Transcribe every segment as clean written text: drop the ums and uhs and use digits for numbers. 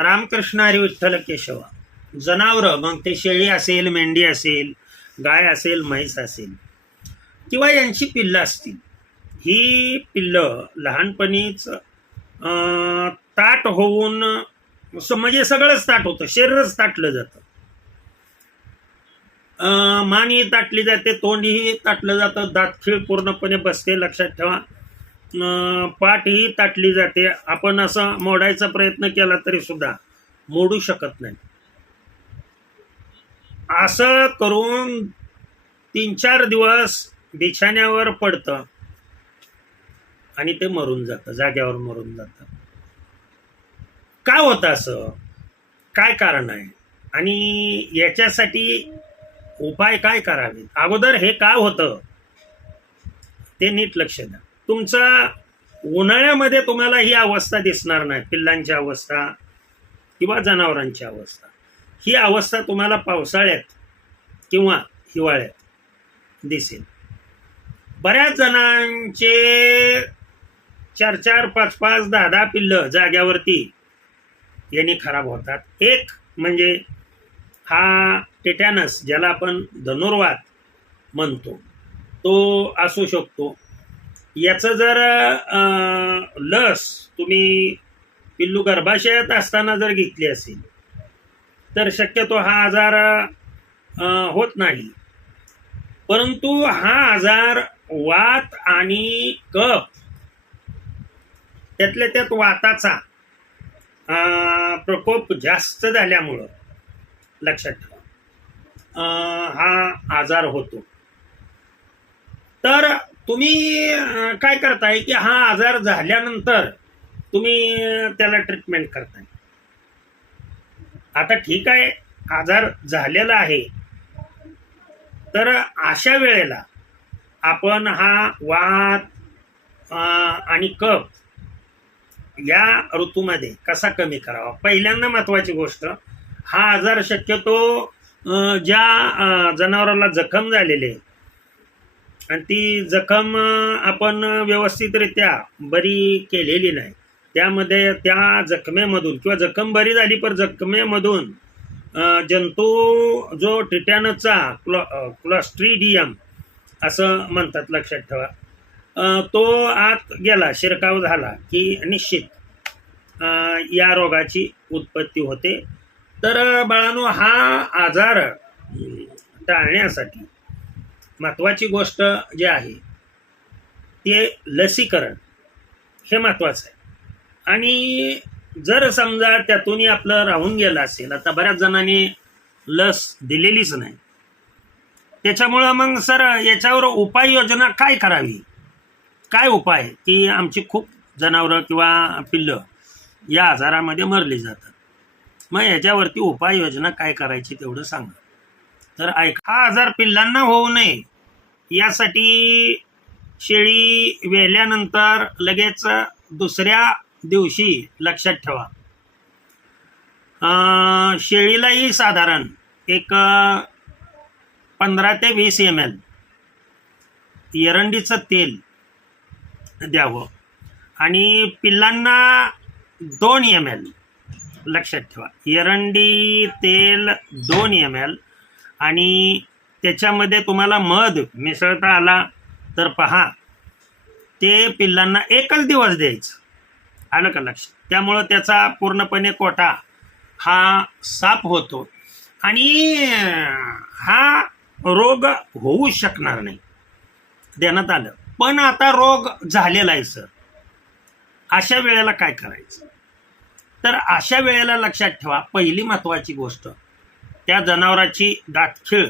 रामकृष्ण हरी विठ्ठल केशव. जनावरं, मग ते शेळी असेल, मेंढी असेल, गाय असेल, म्हैस असेल किंवा यांची पिल्लं असतील, ही पिल्लं लहानपणीच ताट होऊन म्हणजे सगळंच ताट होतं, शरीरच ताटलं जातं. मानही ताटली जाते, तोंडही ताटलं जातं, दातखीळ पूर्णपणे बसते. लक्षात ठेवा. पाठही ताटली जाते. आपण असं मोडायचा प्रयत्न केला तरी सुद्धा मोडू शकत नाही. असं करून 3-4 दिवस बिछाण्यावर पडतं आणि ते मरून जातं, जाग्यावर मरून जातं. काय होतं असं? काय कारण आहे आणि याच्यासाठी उपाय काय करावे? अगोदर हे काय होतं ते नीट लक्ष द्या. तुमचं उन्हाळ्यामध्ये तुम्हाला ही अवस्था दिसणार नाही, पिल्लांची अवस्था किंवा जनावरांची अवस्था. ही अवस्था तुम्हाला पावसाळ्यात किंवा हिवाळ्यात दिसेल. बऱ्याच जणांचे 4-4, 5-5, 10-10 पिल्लं जाग्यावरती यांनी खराब होतात. एक म्हणजे हा टेटॅनस, ज्याला आपण धनुर्वात म्हणतो, तो असू शकतो. याचं जर लस तुम्ही पिल्लू गर्भाशयात असताना जर घेतली असेल तर शक्यतो हा आजार होत नाही. परंतु हा आजार वात आणि कफ, त्यातल्या त्यात वाताचा प्रकोप जास्त झाल्यामुळं लक्षात ठेवा हा आजार होतो. तर तुम्ही काय करताय की हा आजार झाल्यानंतर तुम्ही त्याला ट्रीटमेंट करताय. आता ठीक आहे, आजार झालेला आहे, तर अशा वेळेला आपण हा वात आणि कफ या ऋतूमध्ये कसा कमी करावा? पहिल्यांदा महत्वाची गोष्ट, हा आजार शक्यतो ज्या जनावराला जखम झालेली आहे आणि ती जखम आपण व्यवस्थितरित्या बरी केलेली नाही, त्यामध्ये त्या जखमेमधून किंवा जखम बरी झाली पण जखमेमधून जंतू जो टिटॅनसचा क्लॉस्ट्रीडियम असं म्हणतात, लक्षात ठेवा, तो आत गेला, शिरकाव झाला की निश्चित या रोगाची उत्पत्ती होते. तर बाळांनो, हा आजार टाळण्यासाठी महत्त्वाची गोष्ट जे आहे ते लसीकरण हे महत्त्वाचं आहे. आणि जर समजा त्यातूनही आपलं राहून गेलं असेल, आता बऱ्याच जणांनी लस दिलेलीच नाही, त्याच्यामुळं मग सर याच्यावर उपाययोजना काय करावी? काय उपाय की आमची खूप जनावरं किंवा पिल्लं या आजारामध्ये मरली जातात, मग याच्यावरती उपाययोजना काय करायची तेवढं सांगा. तर हा आजार पिल्लांना होऊ नये यासाठी शेळी वेल्यानंतर लगेच दुसऱ्या दिवशी लक्षात ठेवा, शेळीलाही साधारण एक 15 ते 20 ml एरंडीचं तेल द्यावं आणि पिल्लांना 2 ml, लक्षात ठेवा, एरंडी तेल 2 ml, आणि त्याच्यामध्ये तुम्हाला मध मिसळता आला तर पहा, ते पिल्लांना एकच दिवस द्यायचं. आलं का लक्षात? त्यामुळं त्याचा पूर्णपणे कोटा हा साफ होतो आणि हा रोग होऊ शकणार नाही, देण्यात आलं. पण आता रोग झालेला आहे सर, अशा वेळेला काय करायचं? तर अशा वेळेला लक्षात ठेवा, पहिली महत्त्वाची गोष्ट, त्या जनावराची दातखीळ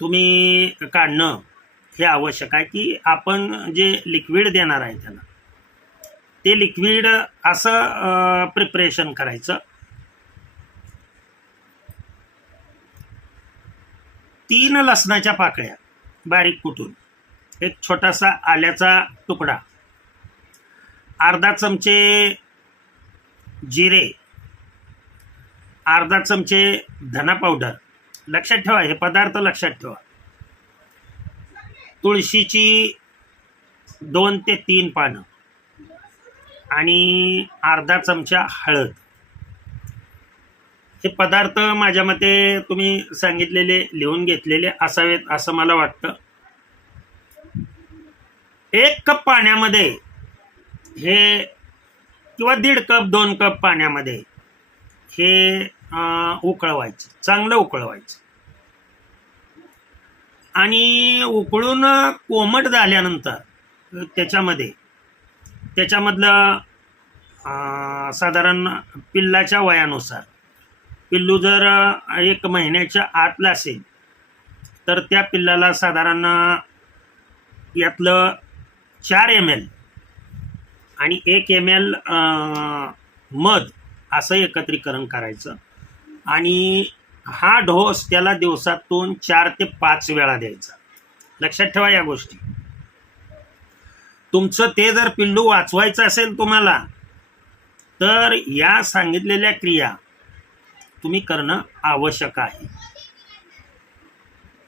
तुम्ही काढणं हे आवश्यक आहे. की आपण जे लिक्विड देणार आहे त्याला, ते लिक्विड असं प्रिपरेशन करायचं, 3 लसणाच्या पाकळ्या बारीक कुटून, एक छोटासा आल्याचा तुकडा, अर्धा चमचे जिरे, अर्धा चमचे धना पावडर, लक्षात ठेवा हे पदार्थ लक्षात ठेवा, तुळशीची 2 ते 3 पानं आणि अर्धा चमचा हळद, हे पदार्थ माझ्या मते तुम्ही सांगितलेले लिहून घेतलेले असावेत असं मला वाटतं. 1 कप पाण्यामध्ये हे किंवा 1.5 कप 2 कप पाण्यामध्ये हे उकळवायचं, चांगलं उकळवायचं. आणि उकळून कोमट झाल्यानंतर त्याच्यामधलं साधारण पिल्लाच्या वयानुसार, पिल्लू जर 1 महिन्याच्या आतला असेल तर त्या पिल्लाला साधारण यातलं 4 ml आणि 1 ml मध असं एकत्रीकरण करायचं. आणि हा डोस त्याला दिवसातून 4 ते 5 वेळा द्यायचा. लक्षात ठेवा या गोष्टी. तुमचं ते जर पिल्लू वाचवायचं असेल तुम्हाला, तर या सांगितलेल्या क्रिया तुम्ही करणं आवश्यक आहे.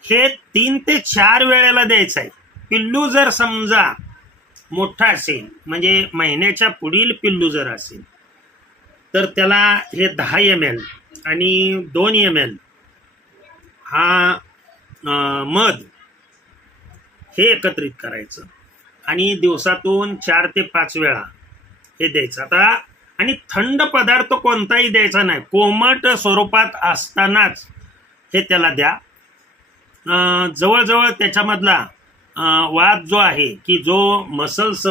हे 3 ते 4 वेळेला द्यायचं आहे. पिल्लू जर समजा मोठा असेल, म्हणजे महिन्याच्या पुढील पिल्लू जर असेल, तर त्याला हे 10 ml आणि 2 ml हा मध हे एकत्रित करायचं आणि दिवसातून 4 ते 5 वेळा हे द्यायचं. आता आणि थंड पदार्थ कोणताही द्यायचा नाही, कोमट स्वरूपात असतानाच हे त्याला द्या. जवळजवळ त्याच्यामधला वाद जो आहे की जो मसल्स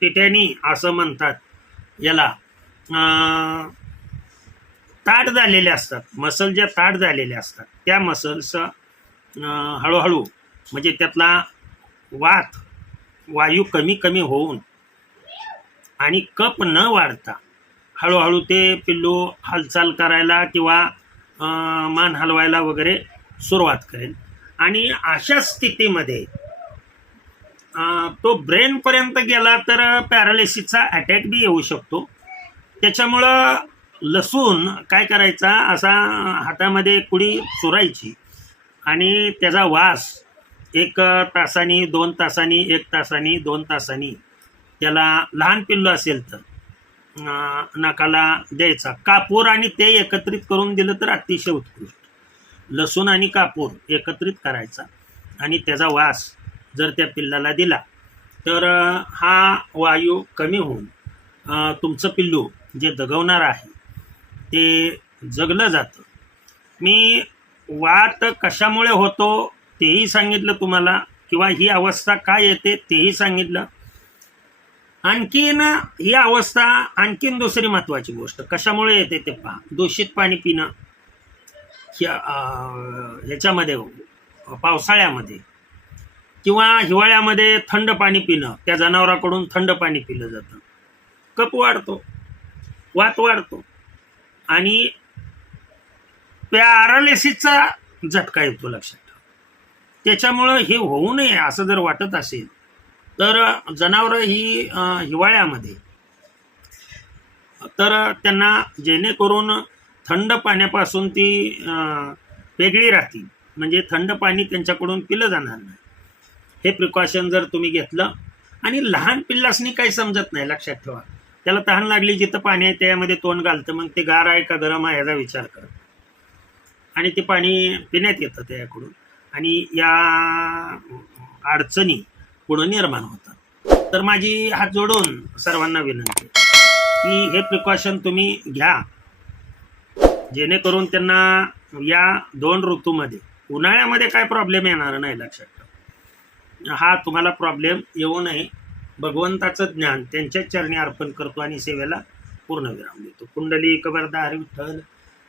टिटॅनी असं म्हणतात याला, ताट झालेले असतात, मसल ज्या ताट झालेले असतात त्या मसल्स हळूहळू म्हणजे त्यातला वायू कमी कमी होऊन आणि कप न वाढता हळूहळू ते पिल्लू हालचाल करायला किंवा मान हलवायला वगैरे सुरुवात करेल. आणि अशा स्थितीमध्ये तो ब्रेनपर्यंत गेला तर पॅरालिसिसचा अटॅक बी येऊ शकतो. त्याच्यामुळं लसूण काय करायचा, असा हातामध्ये कुडी चुरायची आणि त्याचा वास 1 तासानी 2 तासानी 1 तासानी 2 तासानी त्याला लहान पिल्लू असेल तर नाकाला द्यायचा. कापूर आणि ते एकत्रित करून दिलं तर अतिशय उत्कृष्ट. लसूण आणि कापूर एकत्रित करायचा आणि त्याचा वास जर त्या पिल्लाला दिला तर हा वायू कमी होऊन तुमचं पिल्लू जे दगवणार आहे ते जगलं जातं. मी वात कशामुळे होतो तेही सांगितलं तुम्हाला, किंवा ही अवस्था काय येते तेही सांगितलं. आणखीन ही अवस्था आणखीन दुसरी महत्त्वाची गोष्ट कशामुळे येते ते पहा. दूषित पाणी पिणं, ह्याच्यामध्ये पावसाळ्यामध्ये किंवा हिवाळ्यामध्ये थंड पाणी पिणं, त्या जनावराकडून थंड पाणी पिलं जातं, कप वाढतो, वात वाढतो आणि पॅरालिसिसचा झटका येतो. लक्षात ठेवा. त्याच्यामुळं हे होऊ नये असं जर वाटत असेल तर जनावरं ही हिवाळ्यामध्ये तर त्यांना जेणेकरून थंड पाण्यापासून ती वेगळी राहतील, म्हणजे थंड पाणी त्यांच्याकडून पिलं जाणार नाही. हे प्रिकॉशन जर तुम्ही घेतलं. आणि लहान पिल्लासनी काही समजत नाही. लक्षात ठेवा. त्याला तहान लागली, जिथं पाणी आहे त्यामध्ये तोंड घालतं, मग ते गार आहे का गरम आहे याचा विचार करत आणि ते पाणी पिण्यात येतं त्याकडून आणि या अडचणी पुढं निर्माण होतात. तर माझी हात जोडून सर्वांना विनंती की हे प्रिकॉशन तुम्ही घ्या, जेणेकरून त्यांना या 2 ऋतूमध्ये, उन्हाळ्यामध्ये काय प्रॉब्लेम येणार नाही. लक्षात ठेवा. हा तुम्हाला प्रॉब्लेम येऊ नये भगवंताचं ज्ञान त्यांच्या चरणी अर्पण करतो आणि सेवेला पूर्णविराम देतो. कुंडली कबरदार विठ्ठल,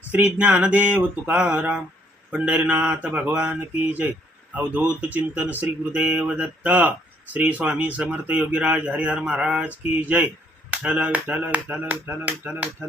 श्री ज्ञानदेव तुकाराम, पंढरीनाथ भगवान की जय. अवधूत चिंतन श्री गुरुदेव दत्त, श्री स्वामी समर्थ योगीराज हरिहर महाराज की जय. विठ्ठल विठ्ठल विठ्ठल विठ्ठल विठ्ठल विठ्ठल.